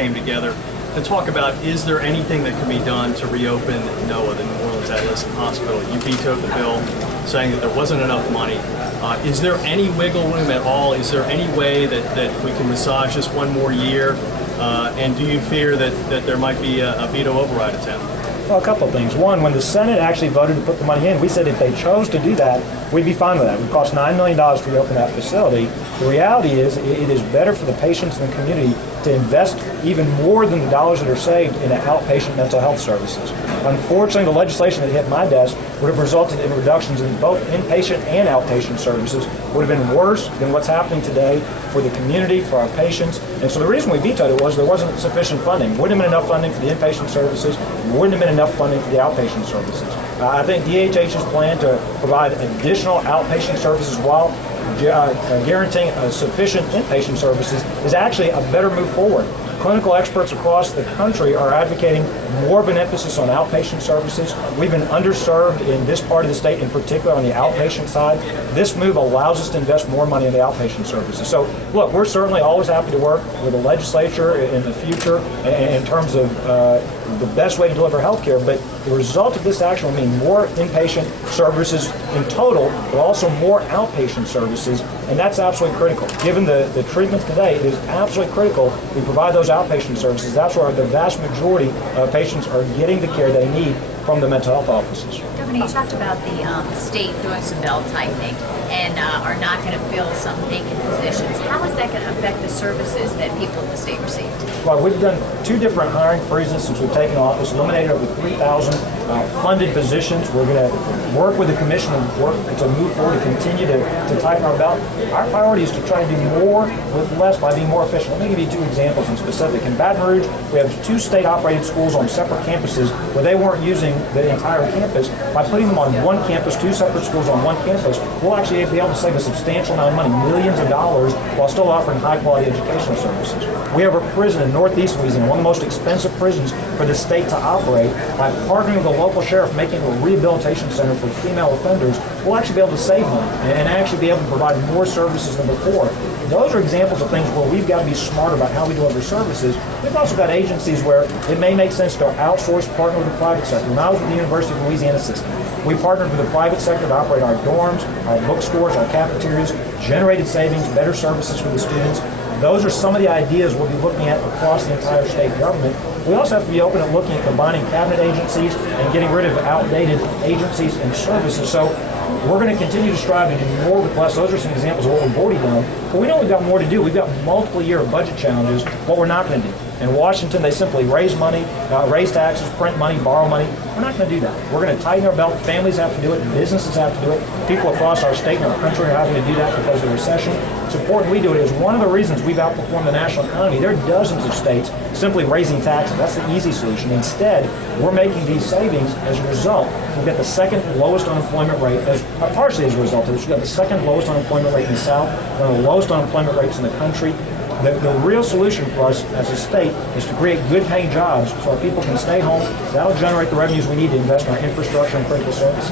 came together to talk about, is there anything that can be done to reopen NOAA, the New Orleans Adolescent Hospital? You vetoed the bill, saying that there wasn't enough money. Is there any wiggle room at all? Is there any way that we can massage this one more year? And do you fear that there might be a veto override attempt? Well, a couple of things. One, when the Senate actually voted to put the money in, we said if they chose to do that, we'd be fine with that. It would cost $9 million to reopen that facility. The reality is it is better for the patients in the community to invest even more than the dollars that are saved in outpatient mental health services. Unfortunately, the legislation that hit my desk would have resulted in reductions in both inpatient and outpatient services, would have been worse than what's happening today for the community, for our patients. And so the reason we vetoed it was there wasn't sufficient funding. Wouldn't have been enough funding for the inpatient services, wouldn't have been enough funding for the outpatient services. I think DHH's plan to provide additional outpatient services while guaranteeing sufficient inpatient services is actually a better move forward. Clinical experts across the country are advocating more of an emphasis on outpatient services. We've been underserved in this part of the state, in particular on the outpatient side. This move allows us to invest more money in the outpatient services. So, look, we're certainly always happy to work with the legislature in the future in terms of the best way to deliver health care, but the result of this action will mean more inpatient services in total, but also more outpatient services, and that's absolutely critical. Given the treatments today, it is absolutely critical we provide those outpatient services. That's where the vast majority of patients are getting the care they need from the mental health offices. Governor, you talked about the state doing some belt tightening and are not going to fill some vacant positions. How is that going to affect the services that people in the state receive? Well, we've done 2 different hiring freezes since we've taken office, eliminated over 3,000 funded positions. We're going to work with the commission and work to move forward to continue to tighten our belt. Our priority is to try to do more with less by being more efficient. Let me give you 2 examples in specific. In Baton Rouge, we have 2 state-operated schools on separate campuses where they weren't using the entire campus. By putting them on one campus, 2 separate schools on one campus, we'll actually be able to save a substantial amount of money, millions of dollars, while still offering high-quality educational services. We have a prison in Northeast Louisiana, one of the most expensive prisons for the state to operate. By partnering with the local sheriff, making it a rehabilitation center for female offenders, we'll actually be able to save money and actually be able to provide more services than before. Those are examples of things where we've got to be smarter about how we deliver services. We've also got agencies where it may make sense to outsource, partner with the private sector. When I was with the University of Louisiana system, we partnered with the private sector to operate our dorms, our bookstores, our cafeterias, generated savings, better services for the students. Those are some of the ideas we'll be looking at across the entire state government. We also have to be open at looking at combining cabinet agencies and getting rid of outdated agencies and services. So we're going to continue to strive to do more with less. Those are some examples of what we've already done. But we know we've got more to do. We've got multiple year budget challenges. What we're not going to do. In Washington, they simply raise money, raise taxes, print money, borrow money. We're not going to do that. We're going to tighten our belt. Families have to do it. Businesses have to do it. People across our state and our country are having to do that because of the recession. It's important we do it. It's one of the reasons we've outperformed the national economy. There are dozens of states simply raising taxes. That's the easy solution. Instead, we're making these savings. As a result, we'll get the second lowest unemployment rate, partially as a result of this. We've got the second lowest unemployment rate in the South, one of the lowest unemployment rates in the country. The real solution for us as a state is to create good-paying jobs so our people can stay home. That'll generate the revenues we need to invest in our infrastructure and critical services.